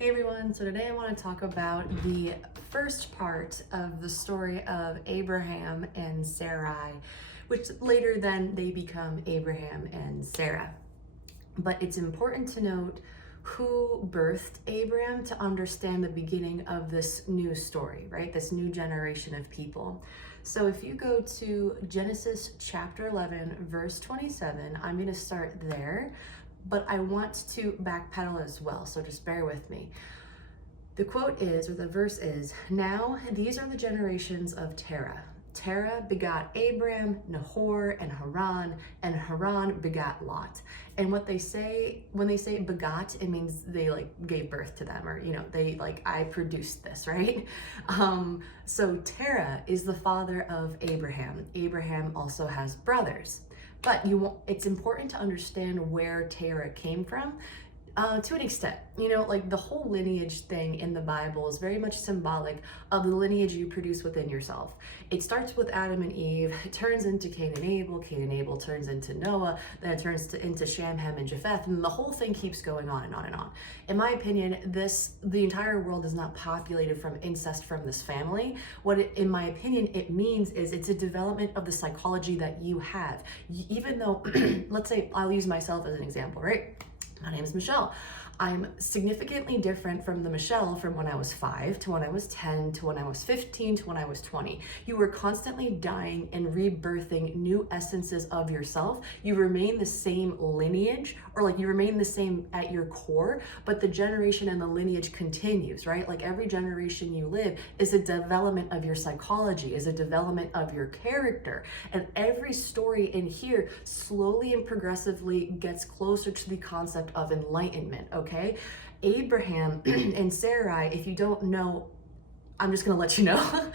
Hey everyone, so today I want to talk about the first part of the story of Abraham and Sarai, which later then they become Abraham and Sarah. But it's important to note who birthed Abram to understand the beginning of this new story, right? This new generation of people. So if you go to Genesis chapter 11, verse 27, I'm going to start there, but I want to backpedal as well, so just bear with me. The quote is, or the verse is, "Now these are the generations of Terah. Terah begot Abram, Nahor, and Haran begot Lot." And what they say, when they say begot, it means they gave birth to them, or I produced this, right? So Terah is the father of Abraham. Abraham also has brothers. But it's important to understand where Terah came from. To an extent, the whole lineage thing in the Bible is very much symbolic of the lineage you produce within yourself. It starts with Adam and Eve, it turns into Cain and Abel turns into Noah, then it turns into Shem, Ham, and Japheth, and the whole thing keeps going on and on and on. In my opinion, the entire world is not populated from incest from this family. In my opinion, it means is it's a development of the psychology that you have. Even though, let's say, I'll use myself as an example, right? My name is Michelle. I'm significantly different from the Michelle from when I was 5 to when I was 10 to when I was 15 to when I was 20. You were constantly dying and rebirthing new essences of yourself. You remain the same lineage, or you remain the same at your core, but the generation and the lineage continues, right? Every generation you live is a development of your psychology, is a development of your character. And every story in here slowly and progressively gets closer to the concept of enlightenment, okay? Abraham and Sarai, if you don't know, I'm just going to let you know,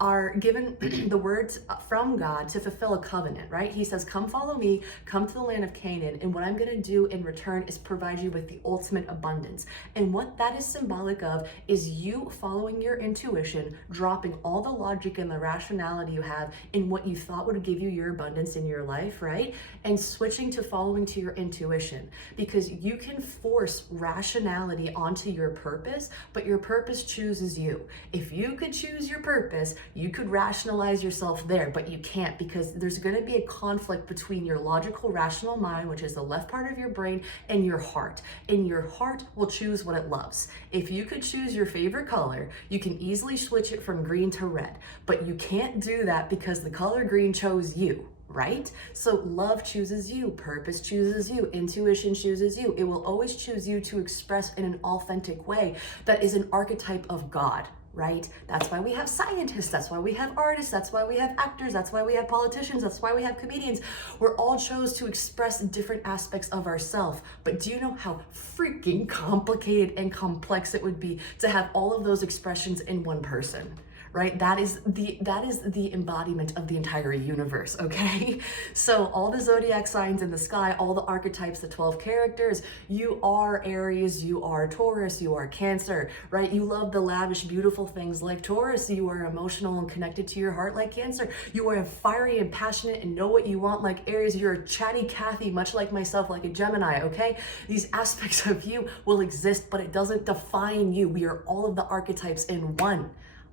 are given the words from God to fulfill a covenant, right? He says, "Come follow me, come to the land of Canaan, and what I'm going to do in return is provide you with the ultimate abundance." And what that is symbolic of is you following your intuition, dropping all the logic and the rationality you have in what you thought would give you your abundance in your life, right? And switching to following to your intuition, because you can force rationality onto your purpose, but your purpose chooses you. If you could choose your purpose, you could rationalize yourself there, but you can't, because there's going to be a conflict between your logical, rational mind, which is the left part of your brain, and your heart. And your heart will choose what it loves. If you could choose your favorite color, you can easily switch it from green to red, but you can't do that because the color green chose you. Right? So love chooses you, purpose chooses you, intuition chooses you. It will always choose you to express in an authentic way that is an archetype of God, right? That's why we have scientists, that's why we have artists, that's why we have actors, that's why we have politicians, that's why we have comedians. We're all chose to express different aspects of ourselves. But do you know how freaking complicated and complex it would be to have all of those expressions in one person? Right? That is the embodiment of the entire universe, okay? So all the zodiac signs in the sky, all the archetypes, the 12 characters, you are Aries, you are Taurus, you are Cancer, right? You love the lavish, beautiful things like Taurus. You are emotional and connected to your heart like Cancer. You are fiery and passionate and know what you want like Aries. You're a chatty Cathy, much like myself, like a Gemini, okay? These aspects of you will exist, but it doesn't define you. We are all of the archetypes in one.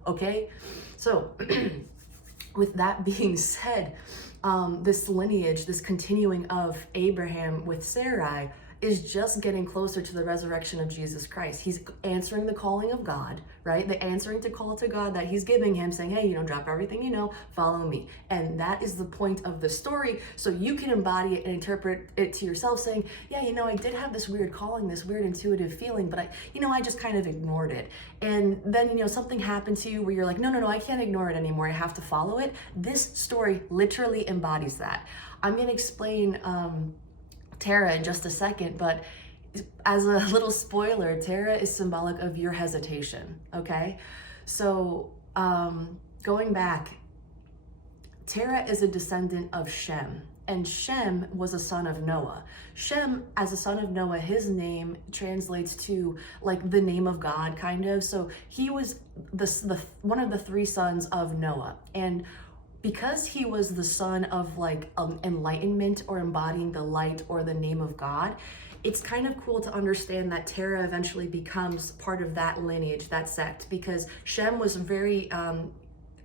Okay, so with that being said, this lineage, this continuing of Abraham with Sarai is just getting closer to the resurrection of Jesus Christ. He's answering the calling of God, right? The answering to call to God that he's giving him, saying, "Hey, drop everything you know, follow me." And that is the point of the story. So you can embody it and interpret it to yourself, saying, "Yeah, I did have this weird calling, this weird intuitive feeling, but I just kind of ignored it." And then, something happened to you where you're like, no, I can't ignore it anymore. I have to follow it. This story literally embodies that. I'm going to explain Terah in just a second, but as a little spoiler, Terah is symbolic of your hesitation, okay? So going back, Terah is a descendant of Shem, and Shem was a son of Noah. Shem, as a son of Noah, his name translates to the name of God, kind of. So he was one of the 3 sons of Noah. And because he was the son of like enlightenment, or embodying the light or the name of God, it's kind of cool to understand that Terah eventually becomes part of that lineage, that sect, because Shem was very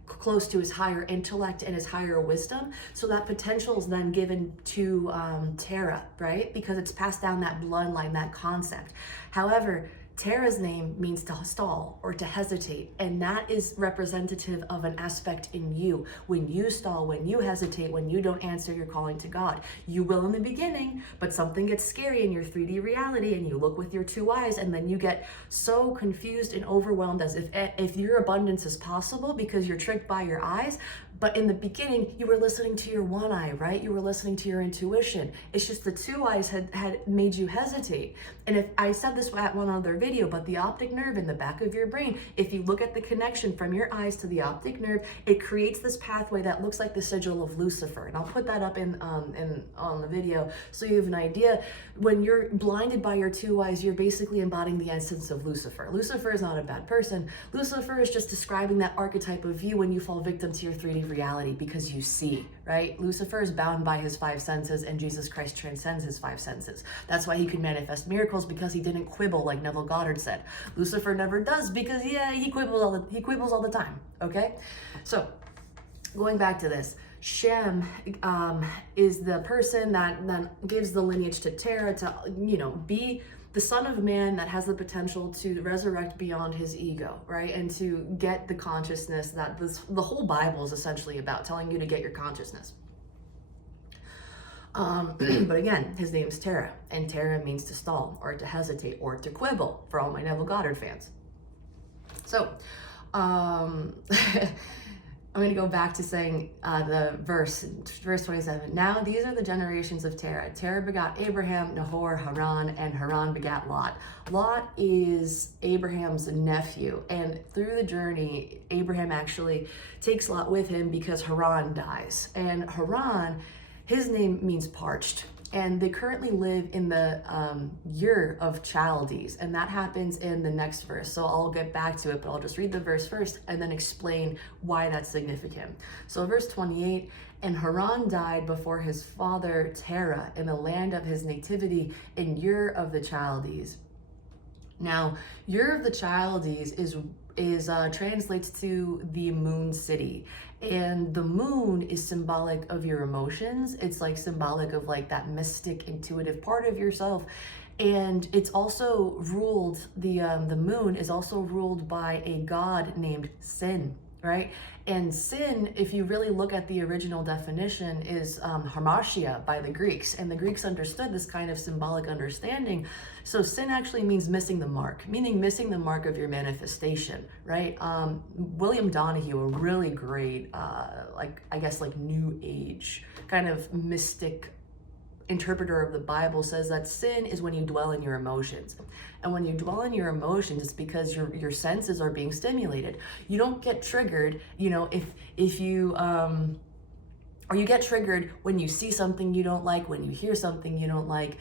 close to his higher intellect and his higher wisdom. So that potential is then given to Terah, right? Because it's passed down that bloodline, that concept. However, Terah's name means to stall or to hesitate, and that is representative of an aspect in you. When you stall, when you hesitate, when you don't answer your calling to God, you will in the beginning, but something gets scary in your 3D reality, and you look with your 2 eyes, and then you get so confused and overwhelmed as if your abundance is possible because you're tricked by your eyes. But in the beginning, you were listening to your 1 eye, right? You were listening to your intuition. It's just the 2 eyes had made you hesitate. And if I said this at one other video, but the optic nerve in the back of your brain, if you look at the connection from your eyes to the optic nerve, it creates this pathway that looks like the sigil of Lucifer. And I'll put that up on the video so you have an idea. When you're blinded by your 2 eyes, you're basically embodying the essence of Lucifer. Lucifer is not a bad person. Lucifer is just describing that archetype of you when you fall victim to your 3D reality because you see, right? Lucifer is bound by his 5 senses, and Jesus Christ transcends his 5 senses. That's why he could manifest miracles, because he didn't quibble like Neville Goddard said. Lucifer never does, because yeah, he quibbles all the time, okay? So going back to this, Shem is the person that gives the lineage to Terah to, be the son of man that has the potential to resurrect beyond his ego, right? And to get the consciousness that the whole Bible is essentially about, telling you to get your consciousness. But again, his name's Terah, and Terah means to stall or to hesitate or to quibble, for all my Neville Goddard fans. So, I'm going to go back to saying the verse 27. Now these are the generations of Terah. Terah begot Abraham, Nahor, Haran, and Haran begat Lot. Lot is Abraham's nephew, and through the journey, Abraham actually takes Lot with him because Haran dies. And Haran, his name means parched. And they currently live in the year of Chaldees, and that happens in the next verse. So I'll get back to it, but I'll just read the verse first and then explain why that's significant. So verse 28, and Haran died before his father Terah in the land of his nativity in Ur of the Chaldees. Now, Ur of the Chaldees is translates to the moon city, and the moon is symbolic of your emotions. It's like symbolic of like that mystic, intuitive part of yourself. And it's also ruled, the moon is also ruled by a god named Sin, right? And sin, if you really look at the original definition, is hamartia by the Greeks. And the Greeks understood this kind of symbolic understanding. So sin actually means missing the mark, meaning missing the mark of your manifestation, right? William Donahue, a really great, new age kind of mystic interpreter of the Bible, says that sin is when you dwell in your emotions. And when you dwell in your emotions, it's because your senses are being stimulated. You don't get triggered, if you or you get triggered when you see something you don't like, when you hear something you don't like,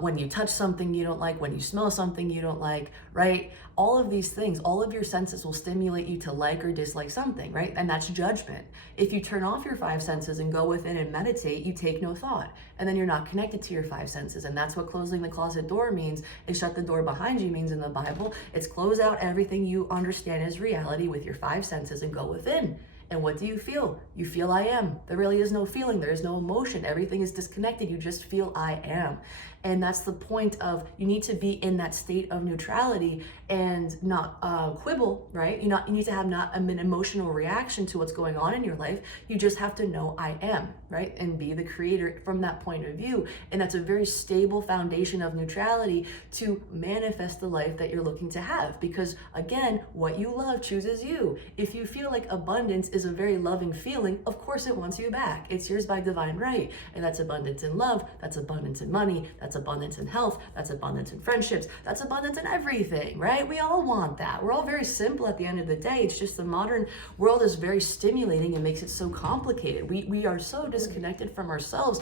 when you touch something you don't like, when you smell something you don't like, right? All of these things, all of your senses will stimulate you to like or dislike something, right? And that's judgment. If you turn off your 5 senses and go within and meditate, you take no thought. And then you're not connected to your 5 senses. And that's what closing the closet door means, is shut the door behind you means in the Bible. It's close out everything you understand as reality with your 5 senses and go within. And what do you feel? You feel I am. There really is no feeling. There is no emotion. Everything is disconnected. You just feel I am. And that's the point of, you need to be in that state of neutrality and not quibble, right? You need to have not an emotional reaction to what's going on in your life. You just have to know I am, right? And be the creator from that point of view. And that's a very stable foundation of neutrality to manifest the life that you're looking to have. Because again, what you love chooses you. If you feel like abundance is a very loving feeling, of course it wants you back. It's yours by divine right. And that's abundance in love, that's abundance in money, that's abundance in health, that's abundance in friendships, that's abundance in everything, right? We all want that. We're all very simple at the end of the day. It's just the modern world is very stimulating and makes it so complicated. We are so disconnected from ourselves.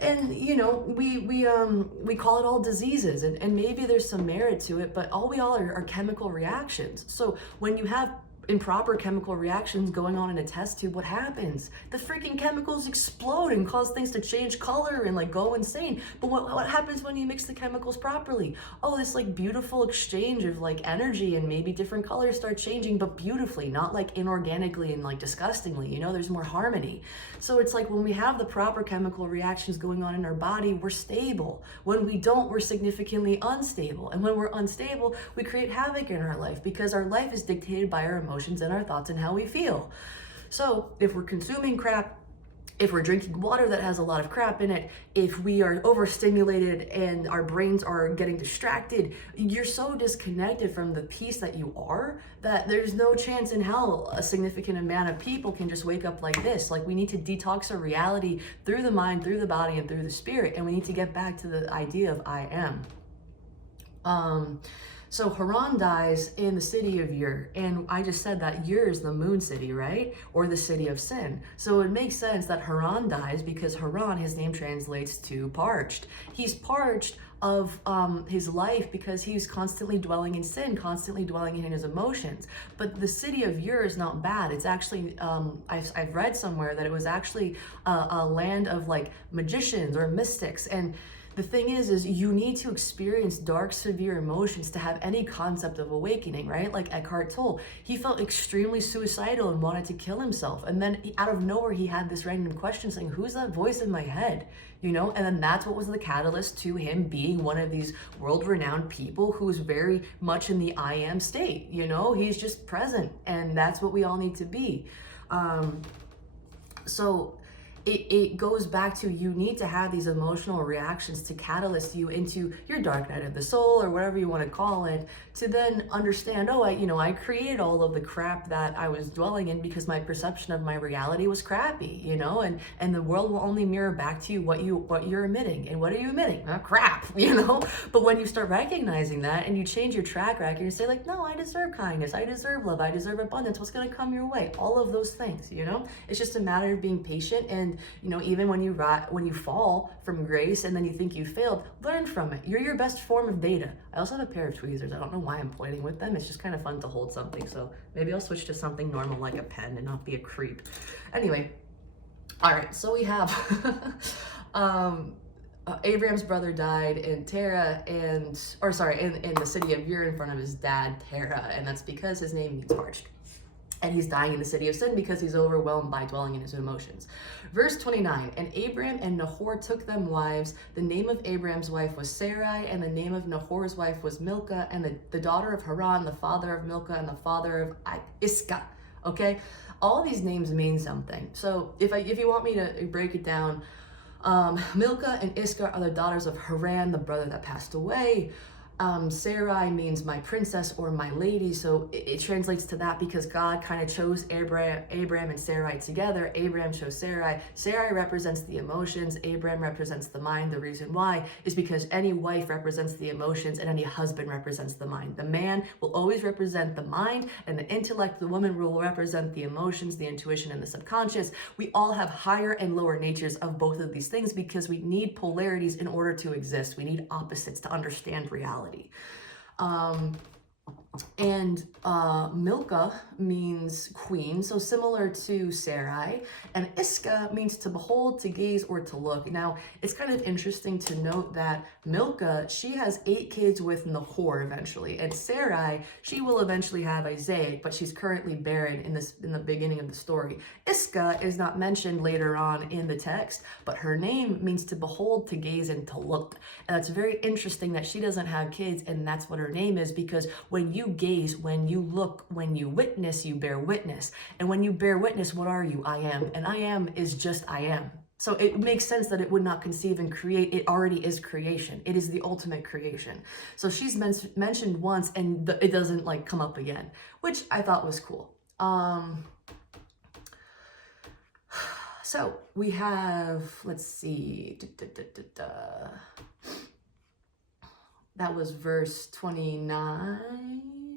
And we call it all diseases, and maybe there's some merit to it, but all we all are chemical reactions. So when you have improper chemical reactions going on in a test tube, what happens? The freaking chemicals explode and cause things to change color and like go insane. But what happens when you mix the chemicals properly? Oh, this like beautiful exchange of like energy, and maybe different colors start changing, but beautifully, not like inorganically and like disgustingly, you know, there's more harmony. So it's like when we have the proper chemical reactions going on in our body, we're stable. When we don't, we're significantly unstable. And when we're unstable, we create havoc in our life, because our life is dictated by our emotions and our thoughts and how we feel. So if we're consuming crap, if we're drinking water that has a lot of crap in it, if we are overstimulated and our brains are getting distracted, you're so disconnected from the peace that you are that there's no chance in hell a significant amount of people can just wake up like this. Like, we need to detox our reality through the mind, through the body, and through the spirit, and we need to get back to the idea of I am. So Haran dies in the city of Ur, and I just said that Ur is the moon city, right? Or the city of sin. So it makes sense that Haran dies, because Haran, his name translates to parched. He's parched of his life because he's constantly dwelling in sin, constantly dwelling in his emotions. But the city of Ur is not bad. It's actually, I've read somewhere that it was actually a land of like magicians or mystics. And the thing is you need to experience dark, severe emotions to have any concept of awakening, right? Like Eckhart Tolle, he felt extremely suicidal and wanted to kill himself. And then out of nowhere, he had this random question saying, who's that voice in my head? You know, and then that's what was the catalyst to him being one of these world-renowned people who's very much in the I am state. You know, he's just present, and that's what we all need to be. So it goes back to, you need to have these emotional reactions to catalyst you into your dark night of the soul, or whatever you want to call it, to then understand, oh, I created all of the crap that I was dwelling in because my perception of my reality was crappy, you know, and the world will only mirror back to you what you're emitting. And what are you emitting? Crap, you know. But when you start recognizing that and you change your track record, you say like, no, I deserve kindness, I deserve love, I deserve abundance, what's going to come your way? All of those things, you know. It's just a matter of being patient. And you know, even when you fall from grace and then you think you failed, learn from it. You're your best form of data. I also have a pair of tweezers. I don't know why I'm pointing with them. It's just kind of fun to hold something. So maybe I'll switch to something normal like a pen and not be a creep. Anyway, all right. So we have Abram's brother died in Terah, in the city of Ur in front of his dad Terah, and that's because his name means parched. And he's dying in the city of sin because he's overwhelmed by dwelling in his emotions. Verse 29, and Abram and Nahor took them wives. The name of Abram's wife was Sarai, and the name of Nahor's wife was Milcah, and the daughter of Haran, the father of Milcah, and the father of Iscah. Okay? All these names mean something. So if you want me to break it down, Milcah and Iscah are the daughters of Haran, the brother that passed away. Sarai means my princess or my lady, so it translates to that because God kind of chose Abram and Sarai together. Abram chose Sarai. Sarai represents the emotions. Abram represents the mind. The reason why is because any wife represents the emotions and any husband represents the mind. The man will always represent the mind, and the intellect. The woman will represent the emotions, the intuition, and the subconscious. We all have higher and lower natures of both of these things because we need polarities in order to exist. We need opposites to understand reality. Milcah means queen, so similar to Sarai, and Iscah means to behold, to gaze, or to look. Now, it's kind of interesting to note that Milcah, she has 8 kids with Nahor eventually, and Sarai, she will eventually have Isaac, but she's currently barren in the beginning of the story. Iscah is not mentioned later on in the text, but her name means to behold, to gaze, and to look. And it's very interesting that she doesn't have kids, and that's what her name is, because when you gaze, when you look, when you witness, you bear witness. And when you bear witness, what are you? I am. And I am is just I am. So it makes sense that it would not conceive and create. It already is creation. It is the ultimate creation. So she's mentioned once and it doesn't like come up again, which I thought was cool. So we have, let's see, that was verse 29.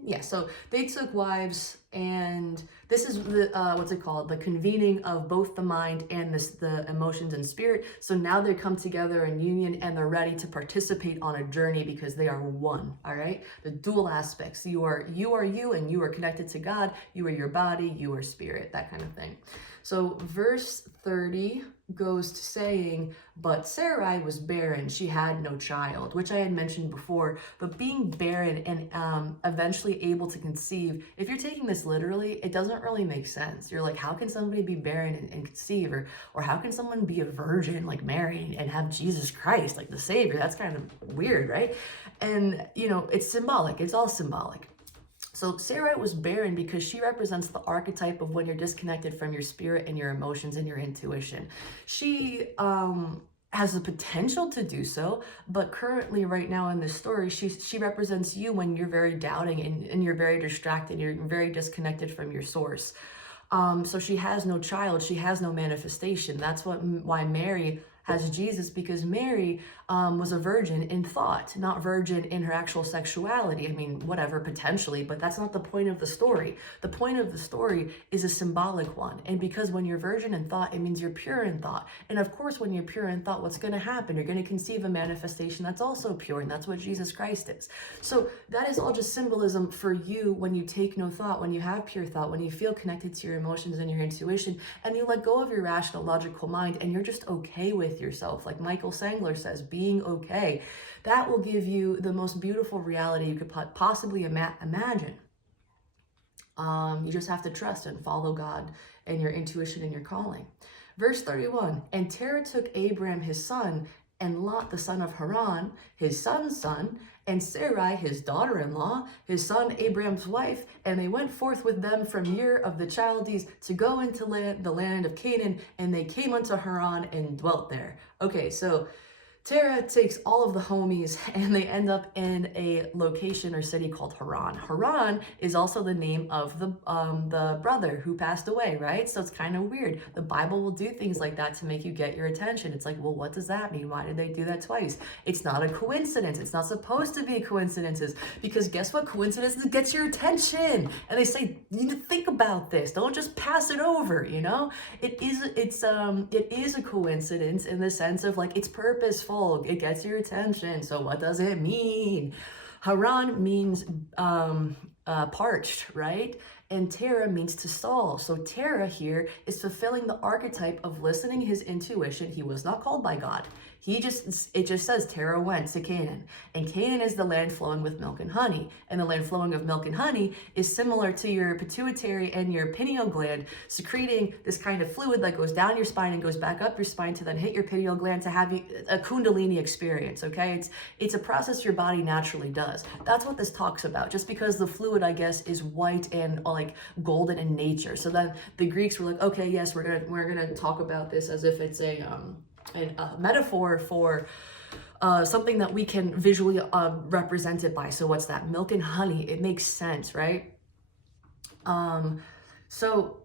Yeah, so they took wives, and this is the what's it called? The convening of both the mind and the emotions and spirit. So now they come together in union, and they're ready to participate on a journey because they are one. All right, the dual aspects. You are you, and you are connected to God. You are your body. You are spirit. That kind of thing. So verse 30 goes to saying, but Sarai was barren, she had no child, which I had mentioned before. But being barren and eventually able to conceive, if you're taking this literally, it doesn't really make sense. You're like, how can somebody be barren and conceive? Or how can someone be a virgin like Mary and have Jesus Christ, like the Savior? That's kind of weird, right? And, you know, it's symbolic. It's all symbolic. So Sarai was barren because she represents the archetype of when you're disconnected from your spirit and your emotions and your intuition. She has the potential to do so, but currently right now in this story, she represents you when you're very doubting and you're very distracted, you're very disconnected from your source. So she has no child, she has no manifestation. That's why Mary has Jesus, because Mary was a virgin in thought, not virgin in her actual sexuality. I mean, whatever, potentially, but that's not the point of the story. The point of the story is a symbolic one. And because when you're virgin in thought, it means you're pure in thought. And of course, when you're pure in thought, what's going to happen? You're going to conceive a manifestation that's also pure, and that's what Jesus Christ is. So that is all just symbolism for you when you take no thought, when you have pure thought, when you feel connected to your emotions and your intuition, and you let go of your rational, logical mind, and you're just okay with yourself. Like Michael Sangler says, being okay. That will give you the most beautiful reality you could possibly imagine. You just have to trust and follow God and your intuition and your calling. Verse 31, and Terah took Abram his son, and Lot the son of Haran, his son's son, and Sarai his daughter-in-law, his son Abram's wife, and they went forth with them from Ur of the Chaldees to go into the land of Canaan, and they came unto Haran and dwelt there. Okay, so Terah takes all of the homies and they end up in a location or city called Haran. Haran is also the name of the brother who passed away, right? So it's kind of weird. The Bible will do things like that to make you get your attention. It's like, well, what does that mean? Why did they do that twice? It's not a coincidence. It's not supposed to be coincidences, because guess what? Coincidences gets your attention. And they say, you need to think about this. Don't just pass it over, you know? It is a coincidence in the sense of like, it's purposeful. It gets your attention. So what does it mean? Haran means parched, right? And Terah means to stall. So Terah here is fulfilling the archetype of listening his intuition. He was not called by God. It just says Terah went to Canaan. And Canaan is the land flowing with milk and honey. And the land flowing of milk and honey is similar to your pituitary and your pineal gland secreting this kind of fluid that goes down your spine and goes back up your spine to then hit your pineal gland to have a kundalini experience, okay? It's a process your body naturally does. That's what this talks about, just because the fluid, I guess, is white and like golden in nature. So then the Greeks were like, okay, yes, we're gonna talk about this as if it's a metaphor for something that we can visually represent it by. So what's that? Milk and honey. It makes sense, right? So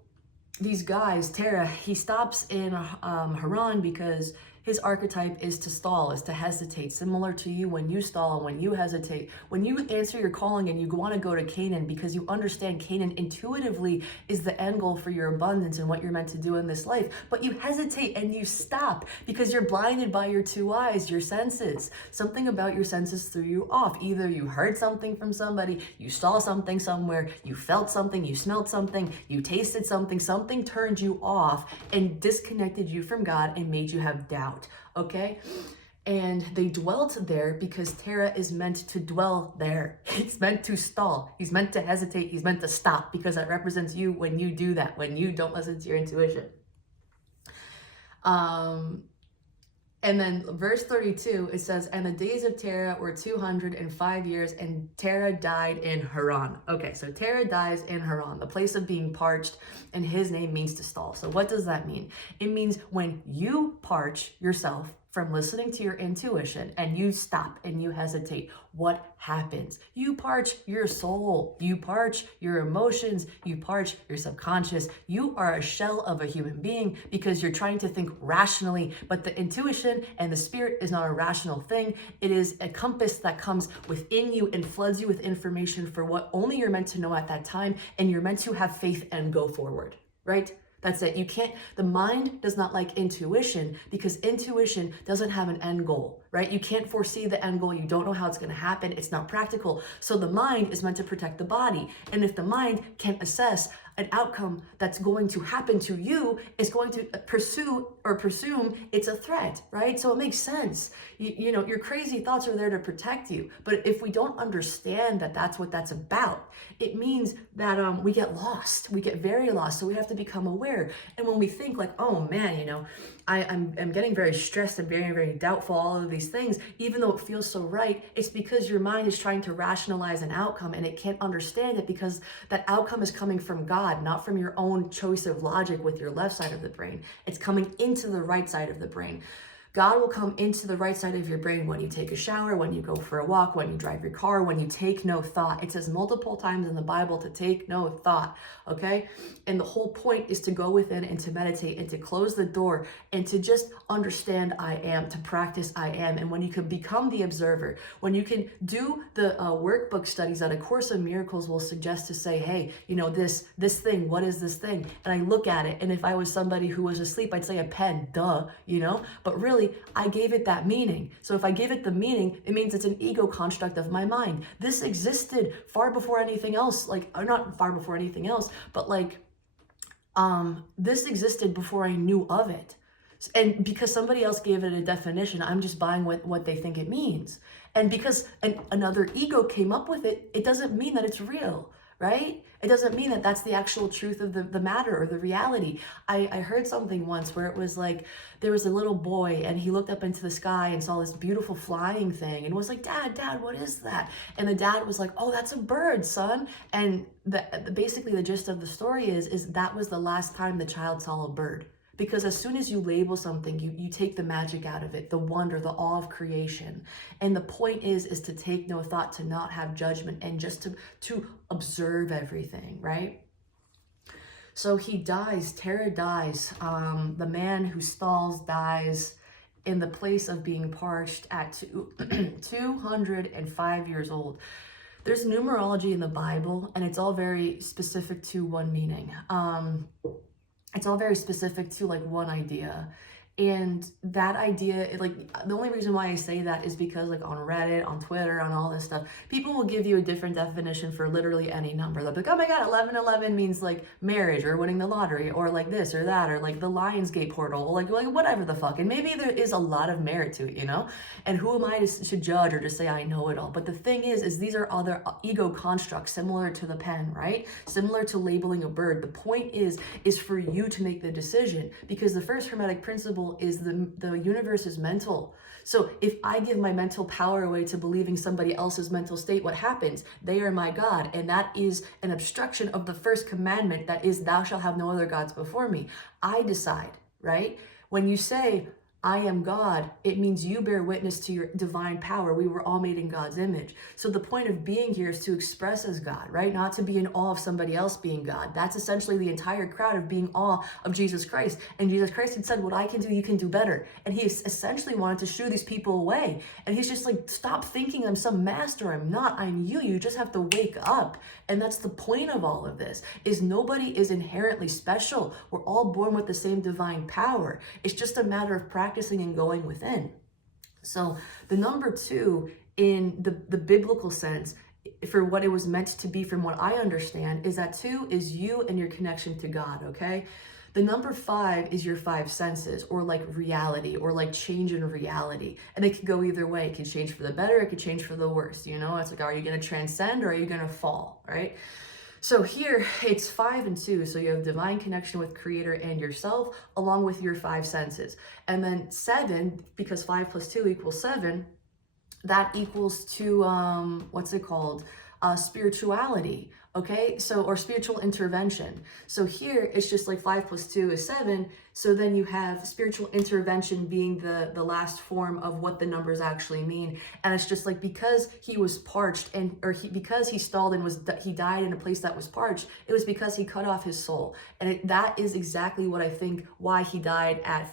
these guys, Terah, he stops in Haran because his archetype is to stall, is to hesitate, similar to you when you stall and when you hesitate. When you answer your calling and you want to go to Canaan because you understand Canaan intuitively is the end goal for your abundance and what you're meant to do in this life, but you hesitate and you stop because you're blinded by your two eyes, your senses. Something about your senses threw you off. Either you heard something from somebody, you saw something somewhere, you felt something, you smelled something, you tasted something, something turned you off and disconnected you from God and made you have doubt. Okay, and they dwelt there because Terah is meant to dwell there. He's meant to stall. He's meant to hesitate. He's meant to stop, because that represents you when you do that, when you don't listen to your intuition. And then verse 32, it says, and the days of Terah were 205 years, and Terah died in Haran. Okay, so Terah dies in Haran, the place of being parched, and his name means to stall. So what does that mean? It means when you parch yourself from listening to your intuition and you stop and you hesitate, what happens? You parch your soul, you parch your emotions, you parch your subconscious. You are a shell of a human being because you're trying to think rationally, but the intuition and the spirit is not a rational thing. It is a compass that comes within you and floods you with information for what only you're meant to know at that time, and you're meant to have faith and go forward, right? That's it. You can't, the mind does not like intuition because intuition doesn't have an end goal, right? You can't foresee the end goal. You don't know how it's going to happen. It's not practical. So the mind is meant to protect the body. And if the mind can't assess an outcome that's going to happen to you, is going to pursue or presume it's a threat, right? So it makes sense. You know, your crazy thoughts are there to protect you. But if we don't understand that that's what that's about, it means that we get lost. We get very lost. So we have to become aware. And when we think like, oh man, you know, I'm getting very stressed and very, very doubtful, all of these things, even though it feels so right, it's because your mind is trying to rationalize an outcome and it can't understand it because that outcome is coming from God, not from your own choice of logic with your left side of the brain. It's coming into the right side of the brain. God will come into the right side of your brain when you take a shower, when you go for a walk, when you drive your car, when you take no thought. It says multiple times in the Bible to take no thought, okay? And the whole point is to go within and to meditate and to close the door and to just understand I am, to practice I am. And when you can become the observer, when you can do the workbook studies that A Course in Miracles will suggest to say, hey, you know, this thing, what is this thing? And I look at it, and if I was somebody who was asleep, I'd say a pen, duh, you know? But really, I gave it that meaning. So if I give it the meaning, it means it's an ego construct of my mind. This existed far before anything else, like, or not far before anything else, but like, this existed before I knew of it. And because somebody else gave it a definition, I'm just buying what they think it means. And because another ego came up with it, it doesn't mean that it's real, right? It doesn't mean that that's the actual truth of the matter or the reality. I heard something once where it was like, there was a little boy and he looked up into the sky and saw this beautiful flying thing and was like, Dad, what is that? And the dad was like, oh, that's a bird, son. And basically the gist of the story is that was the last time the child saw a bird. Because as soon as you label something, you take the magic out of it, the wonder, the awe of creation. And the point is to take no thought, to not have judgment, and just to observe everything, right? So he dies, Terah dies. The man who stalls dies in the place of being parched at 205 years old. There's numerology in the Bible, and it's all very specific to one meaning. It's all very specific to like one idea. And that idea, like the only reason why I say that is because like on Reddit, on Twitter, on all this stuff, people will give you a different definition for literally any number. They'll be like, oh my God, 1111 means like marriage or winning the lottery or like this or that or like the Lionsgate portal or like whatever the fuck. And maybe there is a lot of merit to it, you know? And who am I to judge or to say I know it all? But the thing is these are other ego constructs similar to the pen, right? Similar to labeling a bird. The point is for you to make the decision, because the first Hermetic principle is the universe is mental. So if I give my mental power away to believing somebody else's mental state, what happens? They are my God. And that is an obstruction of the first commandment, that is, thou shalt have no other gods before me. I decide, right? When you say, I am God, it means you bear witness to your divine power. We were all made in God's image. So the point of being here is to express as God, right? Not to be in awe of somebody else being God. That's essentially the entire crowd of being awe of Jesus Christ. And Jesus Christ had said, what I can do, you can do better. And he essentially wanted to shoo these people away. And he's just like, stop thinking I'm some master. I'm not. I'm you. You just have to wake up. And that's the point of all of this, is nobody is inherently special. We're all born with the same divine power. It's just a matter of practicing and going within. So the number 2 in the biblical sense, for what it was meant to be from what I understand, is that 2 is you and your connection to God, okay? The number 5 is your 5 senses, or like reality, or like change in reality. And it can go either way. It can change for the better, it can change for the worse, you know? It's like, are you going to transcend or are you going to fall, right? So here it's 5 and 2. So you have divine connection with Creator and yourself, along with your 5 senses. And then 7, because 5 plus 2 equals 7, that equals to, what's it called? spirituality. Okay, so, or spiritual intervention. So here it's just like 5 plus 2 is 7. So then you have spiritual intervention being the last form of what the numbers actually mean. And it's just like, because he was parched and, because he stalled and he died in a place that was parched, it was because he cut off his soul. And that is exactly what I think why he died at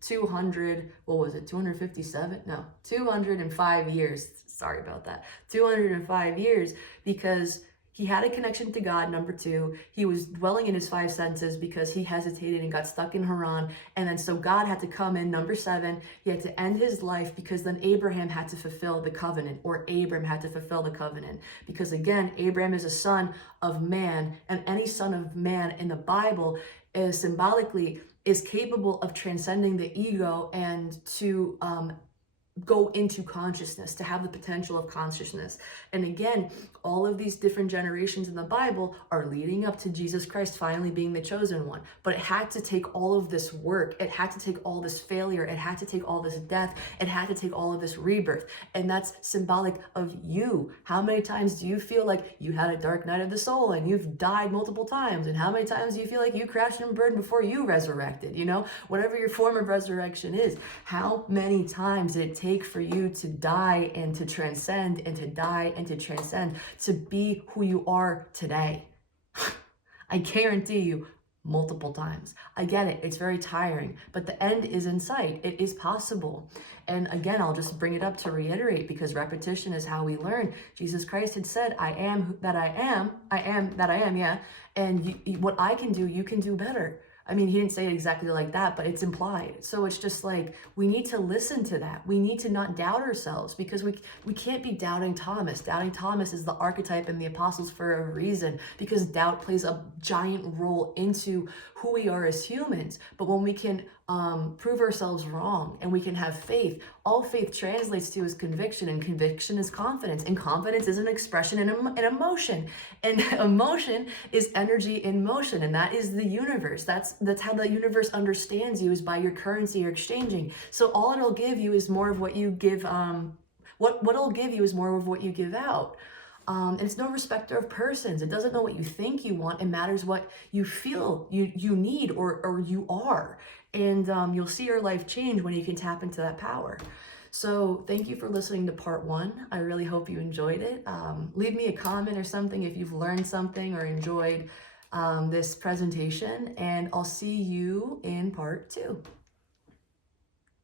200, what was it, 257? No, 205 years. Sorry about that. 205 years, because he had a connection to God, number 2. He was dwelling in his 5 senses because he hesitated and got stuck in Haran. And then so God had to come in, number 7. He had to end his life, because then Abraham had to fulfill the covenant, or Abram had to fulfill the covenant. Because again, Abraham is a son of man, and any son of man in the Bible is symbolically is capable of transcending the ego and to go into consciousness, to have the potential of consciousness. And again, all of these different generations in the Bible are leading up to Jesus Christ finally being the chosen one. But it had to take all of this work. It had to take all this failure. It had to take all this death. It had to take all of this rebirth. And that's symbolic of you. How many times do you feel like you had a dark night of the soul and you've died multiple times? And how many times do you feel like you crashed and burned before you resurrected? You know, whatever your form of resurrection is, how many times did it take for you to die and to transcend, and to die and to transcend, to be who you are today? I guarantee you, multiple times. I get it, it's very tiring, but the end is in sight. It is possible. And again, I'll just bring it up to reiterate, because repetition is how we learn. Jesus Christ had said, I am that I am, I am that I am, yeah. And what I can do, you can do better. I mean, he didn't say it exactly like that, but it's implied. So it's just like, we need to listen to that. We need to not doubt ourselves, because we can't be doubting Thomas. Doubting Thomas is the archetype in the apostles for a reason, because doubt plays a giant role into who we are as humans. But when we can prove ourselves wrong and we can have faith, all faith translates to is conviction, and conviction is confidence, and confidence is an expression in emotion, and emotion is energy in motion, and that is the universe. That's how the universe understands you, is by your currency you're exchanging. So all it'll give you is more of what you give. What it'll give you is more of what you give out. And it's no respecter of persons. It doesn't know what you think you want. It matters what you feel you need or you are. And you'll see your life change when you can tap into that power. So thank you for listening to part 1. I really hope you enjoyed it. Leave me a comment or something if you've learned something or enjoyed this presentation. And I'll see you in part 2.